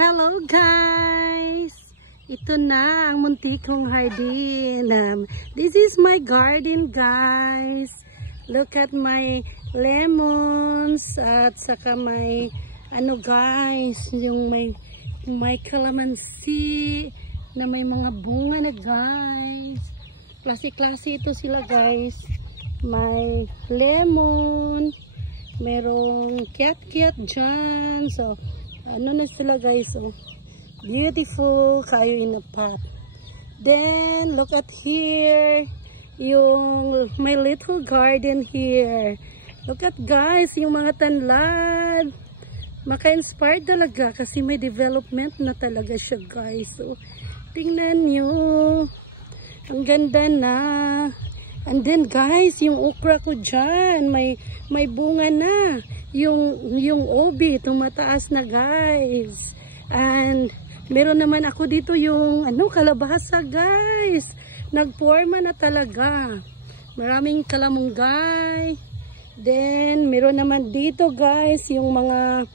Hello guys! Ito na ang muntik kong hardin. This is my garden guys. Look at my lemons at saka may guys, yung may calamansi na may mga bunga na guys. Klase-klase ito sila guys. May lemon, merong kiat-kiat dyan. So, na sila guys, oh, beautiful kayo in a pot. Then look at here, yung my little garden here. Look at guys, yung mga tanlad, maka-inspire talaga kasi may development na talaga siya guys. So tingnan nyo, ang ganda na. And then guys, yung okra ko dyan, may bunga na. Yung obi, tumataas na guys. And meron naman ako dito yung kalabasa guys. Nagporma na talaga. Maraming kalamunggay. Then meron naman dito guys yung mga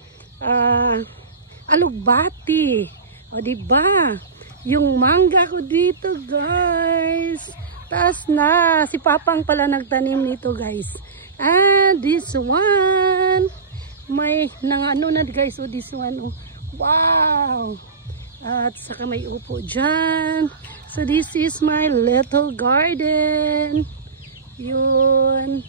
alugbati. O diba? Yung mangga ko dito guys. Taas na. Si Papang pala nagtanim nito guys. And this one. May na guys. Oh, this one. Oh. Wow. At saka may upo dyan. So this is my little garden. Yun.